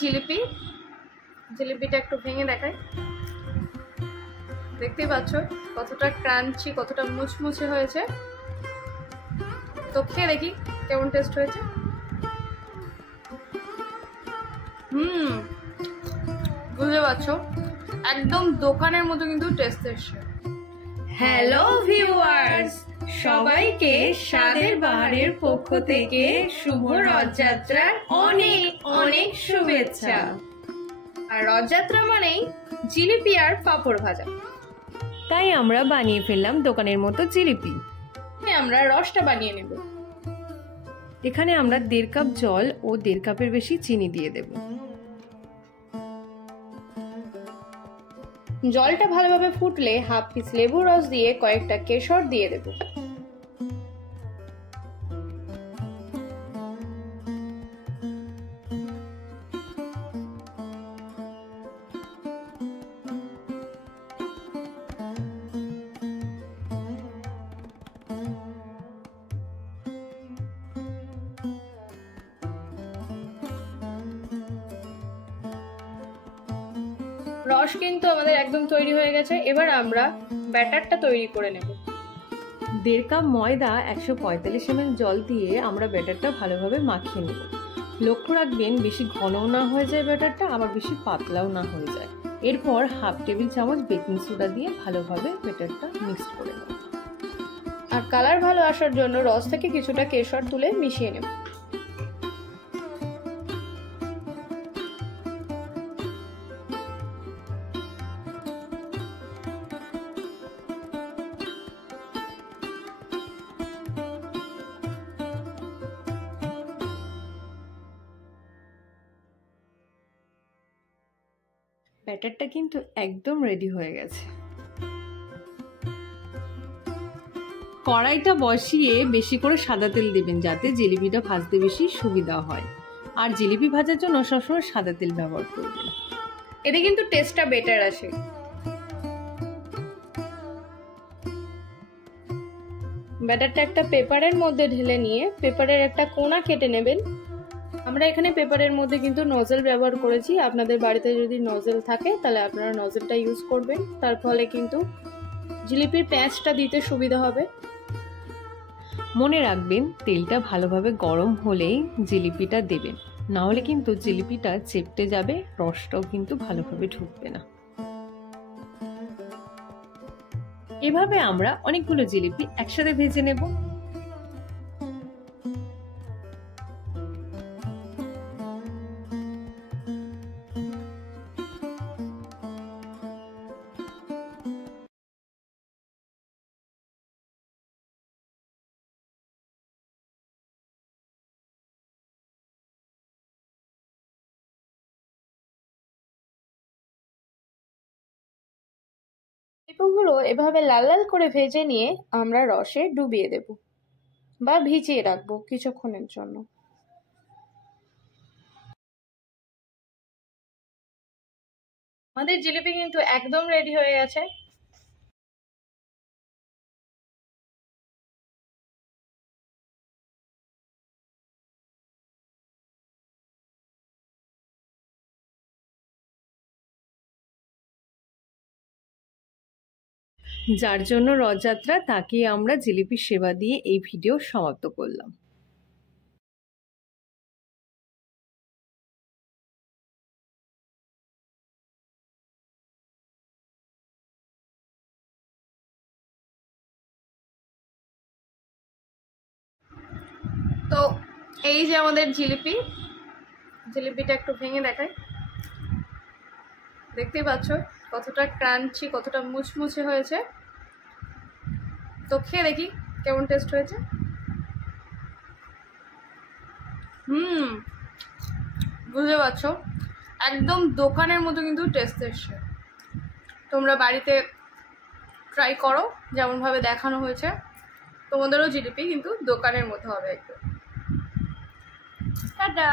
জিলিপি, জিলিপিটা একটু ভেঙে দেখাই। দেখতেই পাচ্ছ কতটা ক্রাঞ্চি, কতটা মুচমুচে হয়েছে। তো খেয়ে দেখি কেমন টেস্ট হয়েছে। বুঝতে পারছো একদম দোকানের মতো কিন্তু টেস্ট এসছে। হ্যালো ভিউয়ার্স, সবাইকে স্বাদের বাহারের পক্ষ থেকে শুভ রথযাত্রার অনেক অনেক শুভেচ্ছা। আর রথযাত্রা মানেই জিলিপি আর পাঁপড় ভাজা, তাই আমরা বানিয়ে ফেললাম দোকানের মতো জিলিপি। আমরা রসটা বানিয়ে নেব। এখানে আমরা 1.5 কাপ জল ও 1.5 কাপের বেশি চিনি দিয়ে দেব। জলটা ভালোভাবে ফুটলে হাফ পিস লেবুর রস দিয়ে কয়েকটা কেশর দিয়ে দেব। রস কিন্তু আমাদের একদম তৈরি হয়ে গেছে। এবার আমরা ব্যাটারটা তৈরি করে নেব। 1.5 কাপ ময়দা 145 ml জল দিয়ে আমরা ব্যাটারটা ভালোভাবে মাখিয়ে নেব। লক্ষ্য রাখবেন বেশি ঘনও না হয়ে যায় ব্যাটারটা, আবার বেশি পাতলাও না হয়ে যায়। এরপর হাফ টেবিল চামচ বেকিং সোডা দিয়ে ভালোভাবে ব্যাটারটা মিক্স করে নেব। আর কালার ভালো আসার জন্য রস থেকে কিছুটা কেশর তুলে মিশিয়ে নেব। ব্যাটারটা কিন্তু একদম রেডি হয়ে গেছে। কড়াইটা বসিয়ে বেশি করে সাদা তেল দেবেন, যাতে জিলিপিটা ভাজতে বেশি সুবিধা হয়। আর জিলিপি ভাজার জন্য সবসময় সাদা তেল ব্যবহার করবেন, এতে কিন্তু টেস্টটা বেটার আসে। ব্যাটারটা একটা পেপারের মধ্যে ঢেলে নিয়ে পেপারের একটা কোণা কেটে নেবেন। আমরা এখানে পেপারের মধ্যে কিন্তু নজেল ব্যবহার করেছি। আপনাদের বাড়িতে যদি নজেল থাকে তাহলে আপনারা নজেলটা ইউজ করবেন, তার ফলে কিন্তু জিলিপির প্যাঁচটা দিতে সুবিধা হবে। মনে রাখবেন তেলটা ভালোভাবে গরম হলেই জিলিপিটা দেবেন, না হলে কিন্তু জিলিপিটা চেপটে যাবে, রসটাও কিন্তু ভালোভাবে ঢুকবে না। এভাবে আমরা অনেকগুলো জিলিপি একসাথে ভেজে নেব। জিলিপিগুলো এভাবে লাল লাল করে ভেজে নিয়ে আমরা রসে ডুবিয়ে দেব বা ভিজিয়ে রাখবো কিছুক্ষণের জন্য। আমাদের জিলিপি কিন্তু একদম রেডি হয়ে গেছে। যার জন্য রথযাত্রা, তাকে আমরা জিলিপির সেবা দিয়ে এই ভিডিও সমাপ্ত করলাম। তো এই যে আমাদের জিলিপি, জিলিপিটা একটু ভেঙে দেখাই। দেখতেই পাচ্ছ কতটা ক্রাঞ্চি, কতটা মুচমুচে হয়েছে। তো খেয়ে দেখি কেমন টেস্ট হয়েছে। বুঝতে পারছো একদম দোকানের মতো কিন্তু টেস্ট এসছে। তোমরা বাড়িতে ট্রাই করো যেমনভাবে দেখানো হয়েছে, তোমাদেরও জিলিপি কিন্তু দোকানের মতো হবে একদম। টাটা।